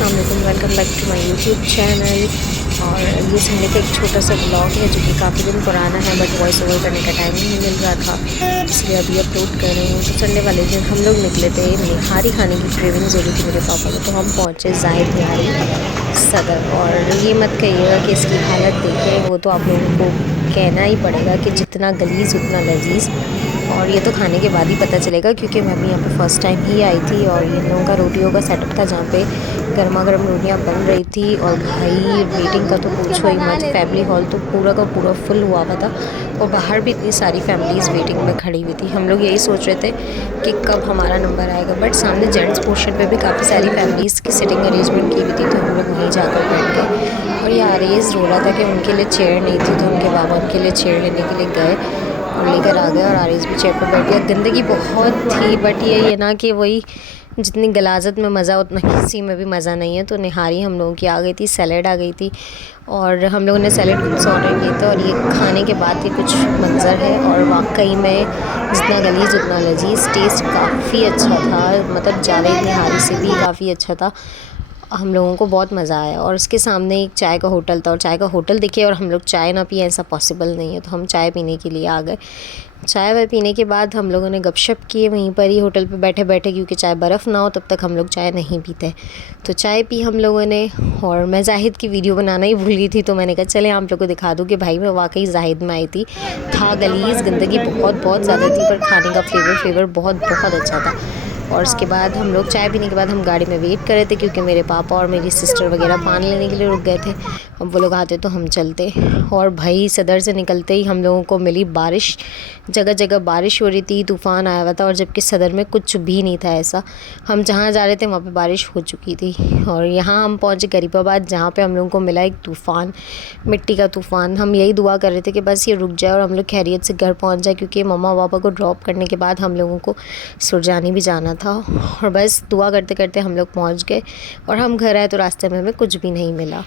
अस्सलाम वालेकुम, welcome back to my YouTube channel. और ये संडे का एक छोटा सा ब्लॉग है जो कि काफ़ी दिन पुराना है, बट वॉइस ओवर करने का टाइम नहीं मिल रहा था, इसलिए अभी अपलोड कर रही हूँ। तो संडे वाले दिन हम लोग निकले थे, निहारी खाने की क्रेविंग्स हो रही थी मेरे पापा को, तो हम पहुँचे जाहिद निहारी सदर। और ये मत कहिएगा कि इसकी हालत देखें, वो तो आप लोगों को कहना ही पड़ेगा कि जितना गलीज़ उतना लजीज़। और ये तो खाने के बाद ही पता चलेगा, क्योंकि मैं भी यहाँ पे फ़र्स्ट टाइम ही आई थी। और इन लोगों का रोटियों का सेटअप था जहाँ पे गर्मा गर्म रोटियाँ बन रही थी। और भाई वेटिंग का तो पूछो ही मत, फैमिली हॉल तो पूरा का पूरा फुल हुआ हुआ था। और बाहर भी इतनी सारी फैमिलीज़ वेटिंग में खड़ी हुई थी। हम लोग यही सोच रहे थे कि कब हमारा नंबर आएगा, बट सामने जेंट्स पोर्शन पे भी काफ़ी सारी फैमिलीज़ की सिटिंग अरेंजमेंट की हुई थी, तो हम लोग वहीं जाकर बैठ गए। और ये आरेज रो रहा था कि उनके लिए चेयर नहीं थी, तो उनके बाबा उनके लिए चेयर लेने के लिए गए और लेकर आ गए। और आरिस भी चेयर पर बैठ गया। गंदगी बहुत थी, बट यही है ना कि वही जितनी गलाजत में मज़ा उतना किसी में भी मज़ा नहीं है। तो निहारी हम लोगों की आ गई थी, सैलेड आ गई थी, और हम लोगों ने सैलेड खुद से ऑर्डर किए थे। और ये खाने के बाद ये कुछ मंज़र है, और वाकई में जितना गलीज़ उतना लजीज़। टेस्ट काफ़ी अच्छा था, मतलब जावेद निहारी से भी काफ़ी अच्छा था। हम लोगों को बहुत मज़ा आया। और उसके सामने एक चाय का होटल था, और चाय का होटल देखिए और हम लोग चाय ना पिए ऐसा पॉसिबल नहीं है, तो हम चाय पीने के लिए आ गए। चाय वाय पीने के बाद हम लोगों ने गपशप किए वहीं पर ही होटल पे बैठे बैठे, क्योंकि चाय बर्फ़ ना हो तब तक हम लोग चाय नहीं पीते। तो चाय पी हम लोगों ने। और मैं जाहिद की वीडियो बनाना ही भूल गई थी, तो मैंने कहा चले आप लोग को दिखा दूँ कि भाई मैं वाकई जाहिद में आई थी। था गलीज़, गंदगी बहुत बहुत ज़्यादा थी, पर खाने का फ्लेवर बहुत बहुत अच्छा था। और उसके बाद हम लोग चाय पीने के बाद हम गाड़ी में वेट कर रहे थे, क्योंकि मेरे पापा और मेरी सिस्टर वगैरह पानी लेने के लिए रुक गए थे। अब वो लोग आते तो हम चलते। और भाई सदर से निकलते ही हम लोगों को मिली बारिश, जगह जगह बारिश हो रही थी, तूफ़ान आया हुआ था। और जबकि सदर में कुछ भी नहीं था ऐसा, हम जहाँ जा रहे थे वहाँ पे बारिश हो चुकी थी। और यहाँ हम पहुँचे गरीबाबाद, जहाँ पे हम लोगों को मिला एक तूफ़ान, मिट्टी का तूफ़ान। हम यही दुआ कर रहे थे कि बस ये रुक जाए और हम लोग खैरियत से घर पहुँच जाए, क्योंकि मम्मा पापा को ड्रॉप करने के बाद हम लोगों को सुरजानी भी जाना था। और बस दुआ करते करते हम लोग पहुँच गए, और हम घर आए तो रास्ते में हमें कुछ भी नहीं मिला।